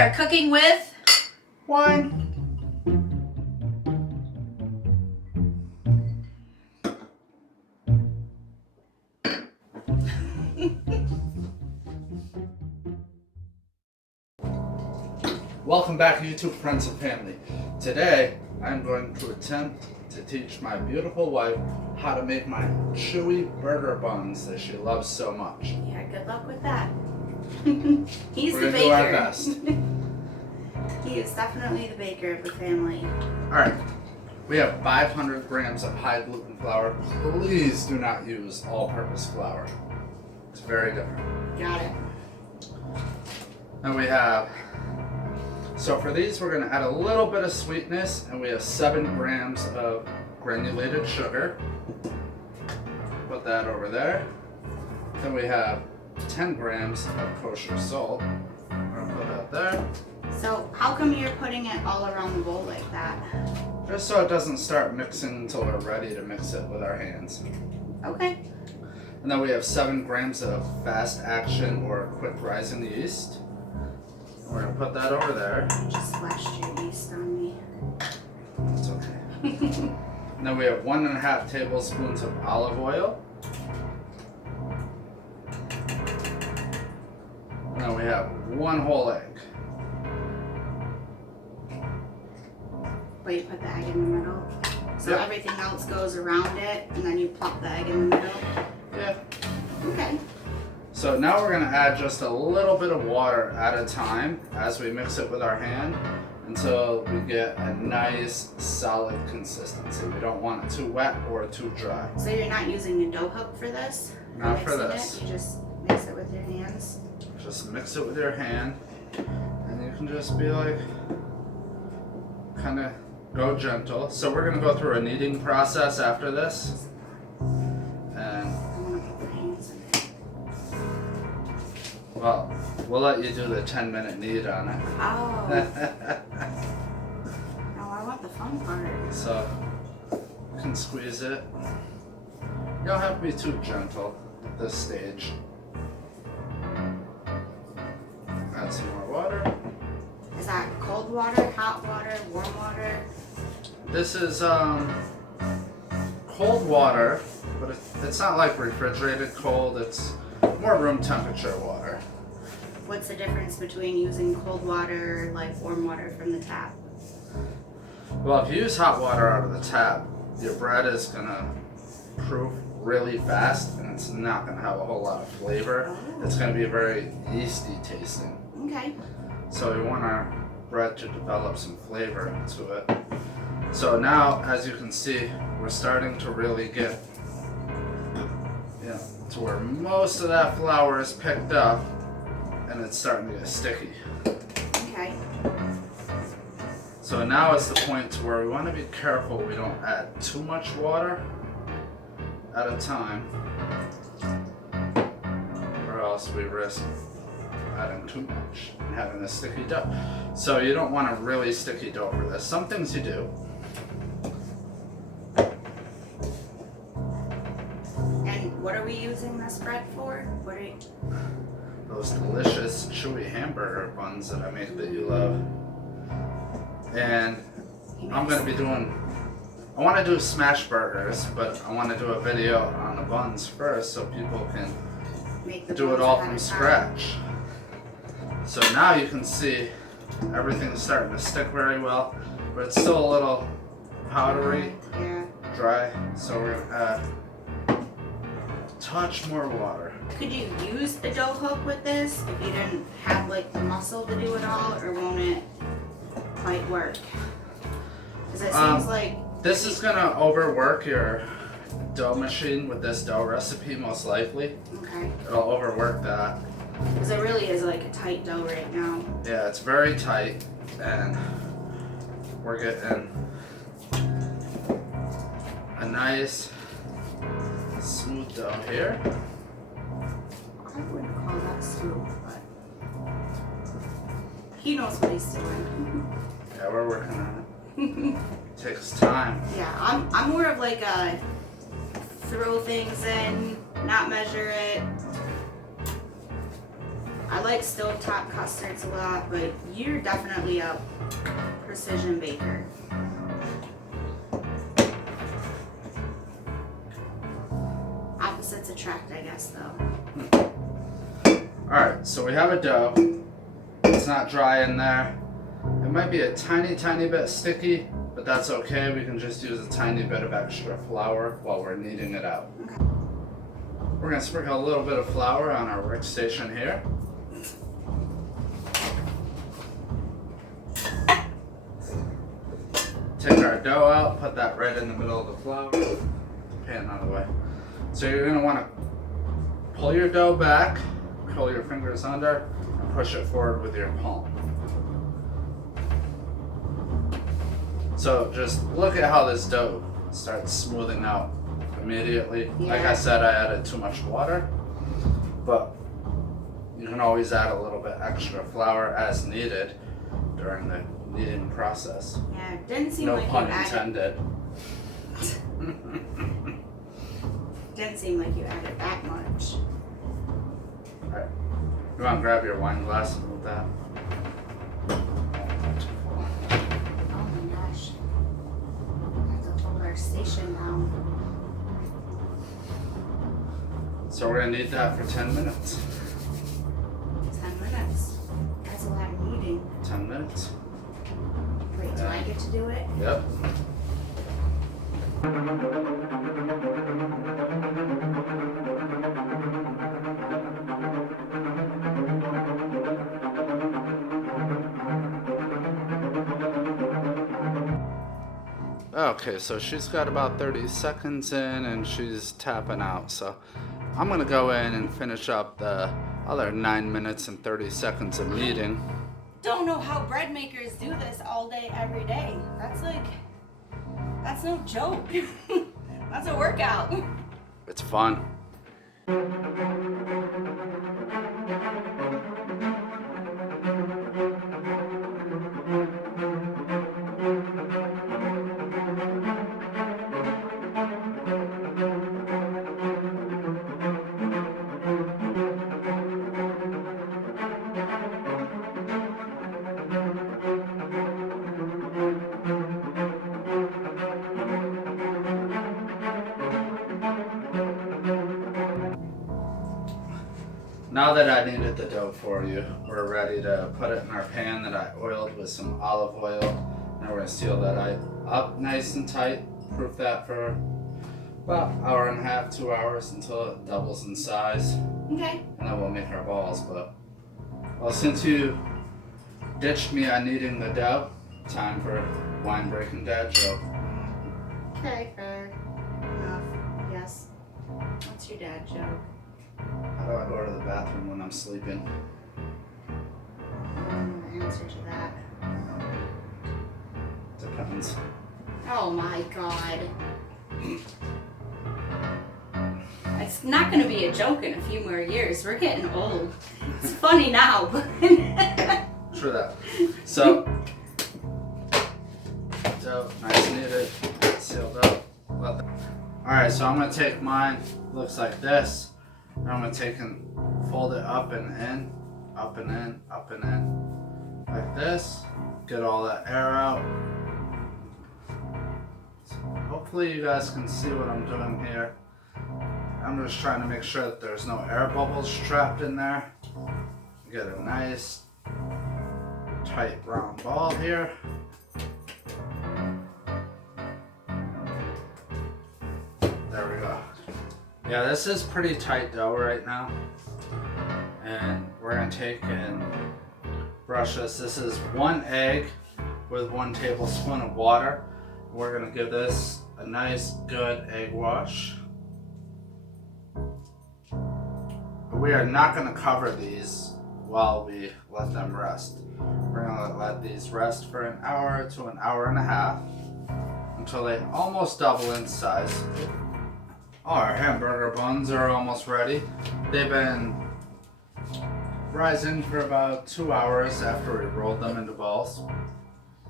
are cooking with Wine. Welcome back, YouTube friends and family. Today, I'm going to attempt to teach my beautiful wife how to make my chewy burger buns that she loves so much. Yeah, good luck with that. He's We're the gonna baker. do our best. He is definitely the baker of the family. Alright, we have 500 grams of high gluten flour. Please do not use all-purpose flour. It's very different. Got it. And we have, so for these we're going to add a little bit of sweetness, and we have 7 grams of granulated sugar. Put that over there. Then we have 10 grams of kosher salt. I'm going to put that there. So how come you're putting it all around the bowl like that? Just so it doesn't start mixing until we're ready to mix it with our hands. Okay. And then we have 7 grams of fast action or quick rising yeast. We're going to put that over there. You just splashed your yeast on me. It's okay. And then we have 1.5 tablespoons of olive oil. And then we have 1 whole egg. But you put the egg in the middle. So Yep. everything else goes around it, and then you plop the egg in the middle. Yeah. Okay. So now we're going to add just a little bit of water at a time as we mix it with our hand until we get a nice solid consistency. We don't want it too wet or too dry. So you're not using a dough hook for this? Not for Mixing this. It? You just mix it with your hands? Just mix it with your hand, and you can just be like, kind of go gentle. So we're going to go through a kneading process after this. And I want to put my hands in it. well, we'll let you do the 10-minute knead on it. Oh. No, I want the fun part. So you can squeeze it. You don't have to be too gentle at this stage. Add some more water. Is that cold water, hot water, warm water? This is cold water, but it's not like refrigerated cold. It's more room temperature water. What's the difference between using cold water, like warm water from the tap? Well, if you use hot water out of the tap, your bread is gonna proof really fast, and it's not gonna have a whole lot of flavor. Oh. It's gonna be very yeasty tasting. Okay. So we want our bread to develop some flavor into it. So now, as you can see, we're starting to really get, to where most of that flour is picked up, and it's starting to get sticky. Okay. So now is the point to where we want to be careful we don't add too much water at a time, or else we risk adding too much and having a sticky dough. So you don't want a really sticky dough for this. Some things you do. And what are we using this bread for? What are you... Those delicious chewy hamburger buns that I make that you love. And I'm going to be doing, I want to do smash burgers, but I want to do a video on the buns first so people can Make the do it buns all ahead from of time? scratch. So now you can see everything's starting to stick very well, but it's still a little powdery, Yeah. dry, so we're going to add a touch more water. Could you use a dough hook with this if you didn't have like the muscle to do it all, or won't it quite work? Because it seems like This is going to overwork your dough machine with this dough recipe, most likely. okay, It'll overwork that. because it really is like a tight dough right now. Yeah, it's very tight, and we're getting a nice smooth dough here. I wouldn't call that smooth, but he knows what he's doing. Yeah, we're working on it. Takes time. Yeah, I'm more of like a throw things in, not measure it. I like stovetop custards a lot, but you're definitely a precision baker. Opposites attract, I guess, though. Alright, so we have a dough. It's not dry in there. It might be a tiny bit sticky, but that's okay. We can just use a tiny bit of extra flour while we're kneading it out. Okay. We're going to sprinkle a little bit of flour on our workstation here. Take our dough out, put that right in the middle of the flour. Pan out of the way. So you're going to want to pull your dough back, curl your fingers under, and push it forward with your palm. So just look at how this dough starts smoothing out immediately. Yeah. Like I said, I added too much water, but you can always add a little bit extra flour as needed during the kneading process. Yeah, it didn't seem No like pun you added. intended. Didn't seem like you added that much. Alright. You want to grab your wine glass and move that? Oh my gosh. I have to hold our station down. So we're going to knead that for 10 minutes. 10 minutes. That's a lot of kneading. 10 minutes. Wait, do I get to do it? Yep. Okay, so she's got about 30 seconds in and she's tapping out. So I'm gonna go in and finish up the other 9 minutes and 30 seconds of kneading. Don't know how bread makers do this all day, every day. That's no joke. That's a workout. It's fun. Now that I kneaded the dough for you, we're ready to put it in our pan that I oiled with some olive oil. Now we're going to seal that up nice and tight, proof that for about an hour and a half, 2 hours until it doubles in size. Okay. And then we'll make our balls. But well, since you ditched me on kneading the dough, time for wine breaking dad joke. Okay, fair enough. Yes. What's your dad joke? How do I go to the bathroom when I'm sleeping? The answer to that. Depends. Oh my god. It's not going to be a joke in a few more years. We're getting old. It's funny now, but... True that. So, nice kneaded, sealed up. Alright, so I'm going to take mine, looks like this. And I'm going to take and fold it up and in, up and in, up and in. Like this. Get all that air out. So hopefully you guys can see what I'm doing here. I'm just trying to make sure that there's no air bubbles trapped in there. Get a nice tight round ball here. There we go. Yeah, this is pretty tight dough right now. And we're gonna take and brush this. This is 1 egg with 1 tablespoon of water. We're gonna give this a nice good egg wash. We are not gonna cover these while we let them rest. We're gonna let these rest for an hour to an hour and a half until they almost double in size. Our hamburger buns are almost ready. They've been rising for about 2 hours after we rolled them into balls.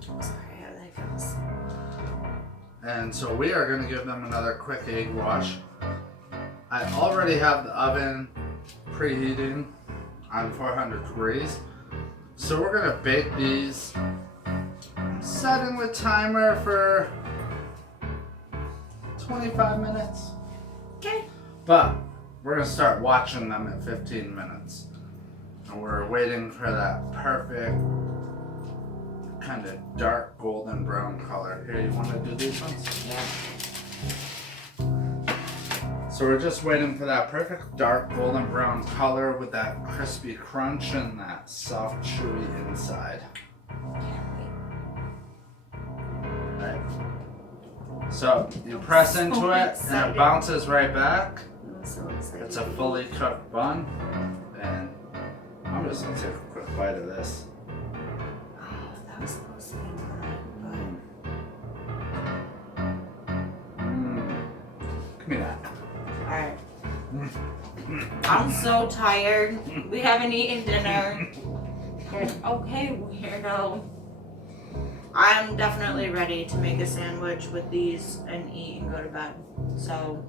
Sorry how that goes. And so we are going to give them another quick egg wash. I already have the oven preheating on 400 degrees. So we're gonna bake these. I'm setting the timer for 25 minutes. Okay. But we're gonna start watching them at 15 minutes. And we're waiting for that perfect kind of dark golden brown color. Here, you wanna do these ones? Yeah. So we're just waiting for that perfect dark golden brown color with that crispy crunch and that soft chewy inside. Right. So you press into so it excited. and it bounces right back. I'm so excited. It's a fully cooked bun. And I'm just gonna take a quick bite of this. Oh, that was supposed to be mine, Give me that. but alright. I'm so tired. We haven't eaten dinner. Okay, weirdo. I'm definitely ready to make a sandwich with these and eat and go to bed. So.